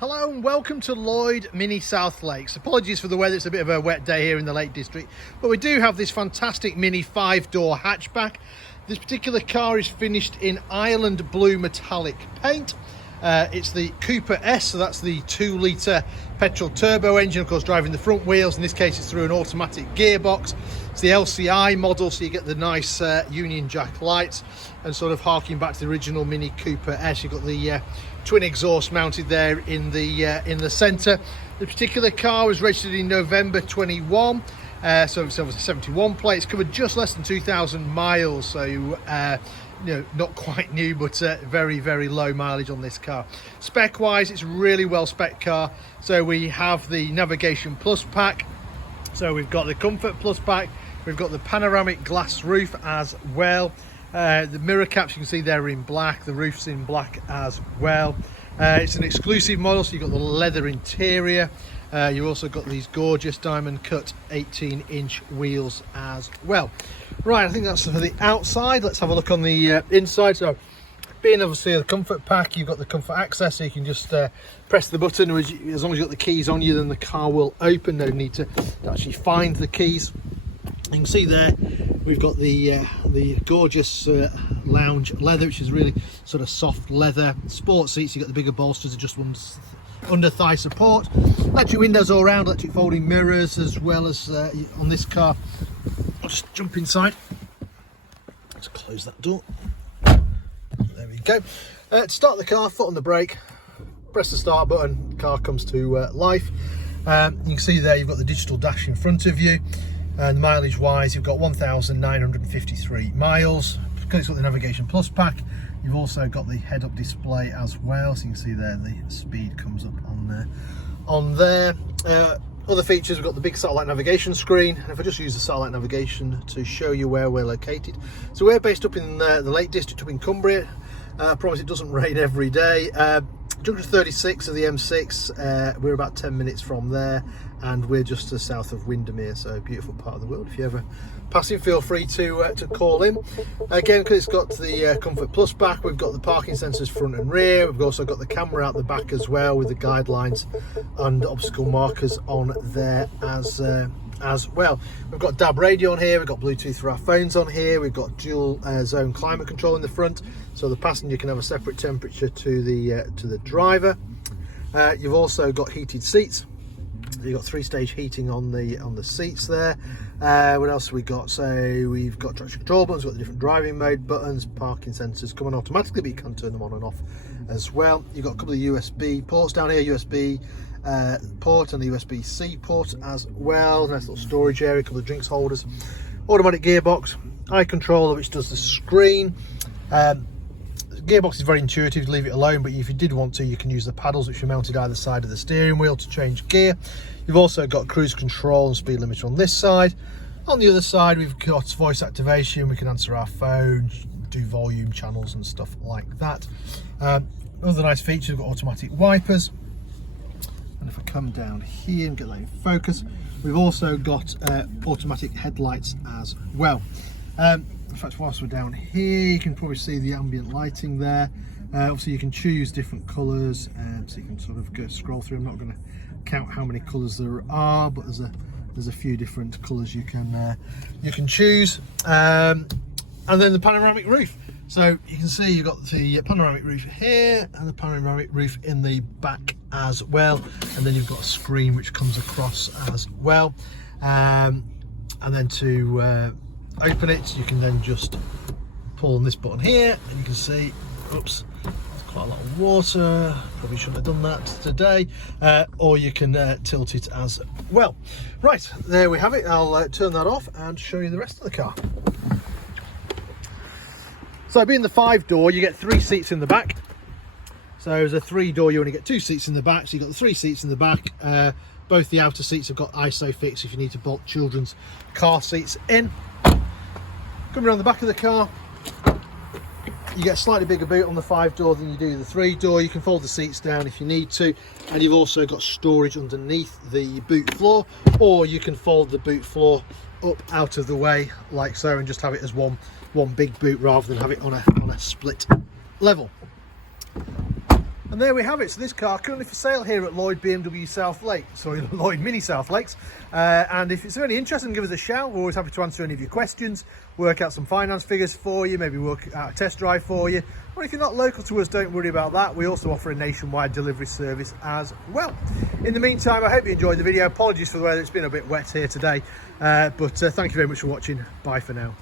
Hello and welcome to Lloyd Mini South Lakes. Apologies for the weather, it's a bit of a wet day here in the Lake District, but we do have this fantastic Mini 5-door hatchback. This particular car is finished in Ireland blue metallic paint. It's the Cooper S, so that's the 2-litre petrol turbo engine, of course driving the front wheels. In this case it's through an automatic gearbox. It's the LCI model, so you get the nice Union Jack lights, and sort of harking back to the original Mini Cooper S, you've got the twin exhaust mounted there in the centre. The particular car was registered in November 21, so it's obviously 71 plates, covered just less than 2,000 miles, so you know, not quite new, but very low mileage on this car. Spec wise, it's a really well spec car. So we have the Navigation Plus pack, so we've got the Comfort Plus pack, we've got the panoramic glass roof as well. The mirror caps you can see there in black, the roof's in black as well. It's an exclusive model, so you've got the leather interior. You've also got these gorgeous diamond cut 18-inch wheels as well. Right, I think that's for the outside. Let's have a look on the inside. So being obviously the comfort pack, you've got the comfort access, so you can just press the button. As long as you've got the keys on you, then the car will open. No need to actually find the keys. You can see there we've got the gorgeous lounge leather, which is really sort of soft leather. Sport seats, you've got the bigger bolsters, adjustments under thigh support, electric windows all around, electric folding mirrors, as well as on this car. I'll just jump inside. Let's close that door. There we go. To start the car, foot on the brake, press the start button, the car comes to life. You can see there you've got the digital dash in front of you, and mileage wise you've got 1,953 miles. Because it's got the Navigation Plus pack, you've also got the head-up display as well, so you can see there the speed comes up on there. Other features, we've got the big satellite navigation screen, and if I just use the satellite navigation to show you where we're located. So we're based up in the Lake District, up in Cumbria. I promise it doesn't rain every day. Junction 36 of the M6, we're about 10 minutes from there, and we're just to the south of Windermere, so a beautiful part of the world. If you ever passing, feel free to call in. Again, because it's got the Comfort Plus back, we've got the parking sensors front and rear. We've also got the camera out the back as well, with the guidelines and obstacle markers on there as well. We've got DAB radio on here, we've got Bluetooth for our phones on here, we've got dual zone climate control in the front, so the passenger can have a separate temperature to the driver. You've also got heated seats. You've got 3-stage heating on the seats there. What else have we got? So we've got traction control buttons, we've got the different driving mode buttons, parking sensors come on automatically, but you can turn them on and off as well. You've got a couple of USB ports down here, USB port and the USB-C port as well. Nice little storage area, a couple of drinks holders. Automatic gearbox, eye controller which does the screen. Gearbox is very intuitive, leave it alone, but if you did want to, you can use the paddles which are mounted either side of the steering wheel to change gear. You've also got cruise control and speed limiter on this side. On the other side we've got voice activation, we can answer our phone, do volume channels and stuff like that. Other nice features, we've got automatic wipers, and if I come down here and get that in focus, we've also got automatic headlights as well. In fact, whilst we're down here, you can probably see the ambient lighting there. Obviously you can choose different colours, so you can sort of scroll through. I'm not going to count how many colours there are, but there's a few different colours you can choose. And then the panoramic roof. So you can see you've got the panoramic roof here and the panoramic roof in the back as well. And then you've got a screen which comes across as well. And then to open it, you can then just pull on this button here, and you can see, oops, there's quite a lot of water, probably shouldn't have done that today, or you can tilt it as well. Right, there we have it. I'll turn that off and show you the rest of the car. So being the 5-door, you get 3 seats in the back. So as a 3-door, you only get 2 seats in the back, so you've got the 3 seats in the back. Both the outer seats have got ISOFIX if you need to bolt children's car seats in. Coming around the back of the car, you get a slightly bigger boot on the 5-door than you do the 3-door. You can fold the seats down if you need to, and you've also got storage underneath the boot floor, or you can fold the boot floor up out of the way like so and just have it as one big boot rather than have it on a split level. And there we have it. So this car currently for sale here at Lloyd BMW South Lake, sorry, Lloyd Mini South Lakes. And if it's of any interest, give us a shout. We're always happy to answer any of your questions, work out some finance figures for you, maybe work out a test drive for you. Or if you're not local to us, don't worry about that. We also offer a nationwide delivery service as well. In the meantime, I hope you enjoyed the video. Apologies for the weather, it's been a bit wet here today. But thank you very much for watching. Bye for now.